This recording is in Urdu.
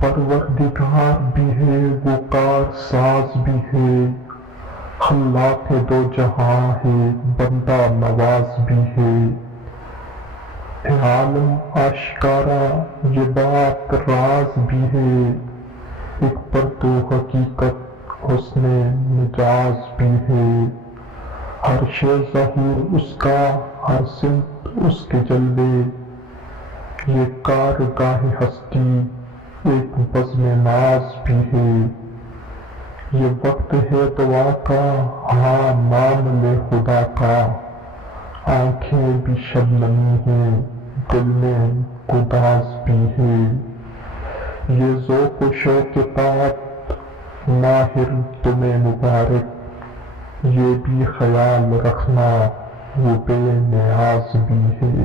پروردگار بھی ہے وہ کار ساز بھی ہے، خلاق دو جہاں ہے بندہ نواز بھی ہے۔ اے عالم آشکارا یہ بات راز بھی ہے، ایک پرتو حقیقت حسن مجاز بھی ہے۔ ہر شے ظہور اس کا، ہر سمت اس کے جلوے، یہ کارگاہ ہستی ایک بزم ناز بھی ہے۔ یہ وقت ہے دعا کا، ہاں نام لے خدا کا، آنکھیں بھی شبنمی ہیں دل میں گداز بھی ہے۔ یہ ذوق و شوق طاعت ماہر تمہیں مبارک، یہ بھی خیال رکھنا وہ بے نیاز بھی ہے۔